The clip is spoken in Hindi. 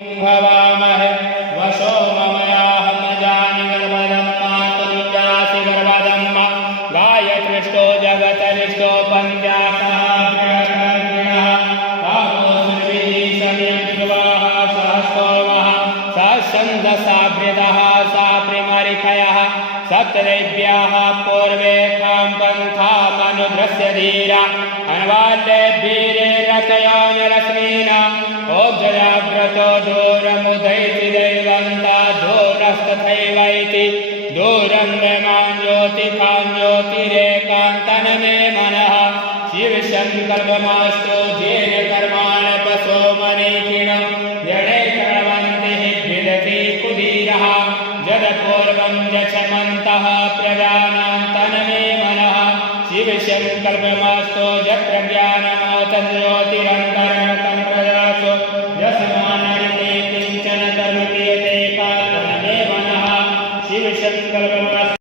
भवामहे वशो ममयाहं जानि गर्भदं मातुं जासि गर्भदं गायत्रिष्टो जगतरिष्टो पञ्चाशः प्रियकर्मिणः कामो सर्वैः सनियन्त्रिवाः सहस्तोमः सहस्रन्दसाभृतः सा प्रिमरिखयः सप्तदेव्याः पूर्वे खां पन्थामनुधृस्य धीरा अन्वाद्यैर्भिरे रचयान रश्मीना ओजयाव्रतो दूरमुदैति दैवन्ता दूरस्तथैवैति दूरं मां ज्योतिखां ज्योतिरेकान्तन मे मनः शिवशङ्कल्पमास्तु येन कर्माणपसो मनीषिणं जडे कर्मन्ति विदति कुदीरः जदपूर्वं जक्षमन्तः प्रजानां तन मे मनः शिवशङ्कल्पमास्तु जप्रज्ञानमोतं ज्योतिरन्तर्गतं प्रजासु यस्मान्नरिते किञ्चन कर्म क्रियते कातन मे मनः शिवशङ्कल्पमस्तु